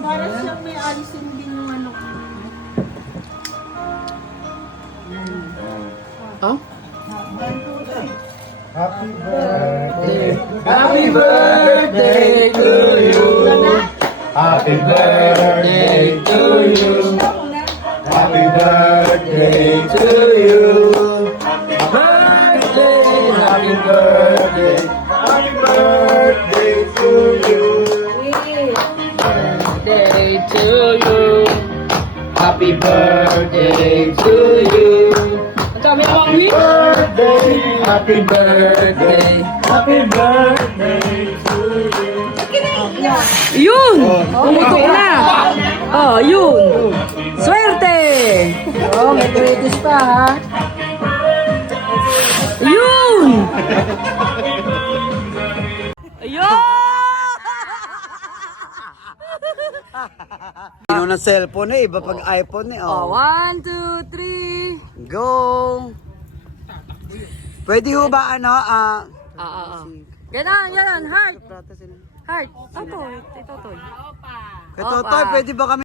Para siyang may alisin din yung ano. Oh? Happy birthday. Happy birthday to you. Happy birthday to you. Happy birthday to you. Happy birthday. Happy birthday to you. Birthday to you. Happy birthday to you. Ang dami namang wish. Birthday. Happy birthday. Happy birthday to you. Yun! Pumutok na! Oh, yun! Swerte! Oh, may credits pa ha? Yun! Ayun! Sino na cellphone eh, iba pag iPhone eh. Oh, Oh. 1, 2, 3. Go! Pwede ho ba ano, Ganon, ganon, heart! Heart! Totoy, totoy. Katotoy, pwede ba kami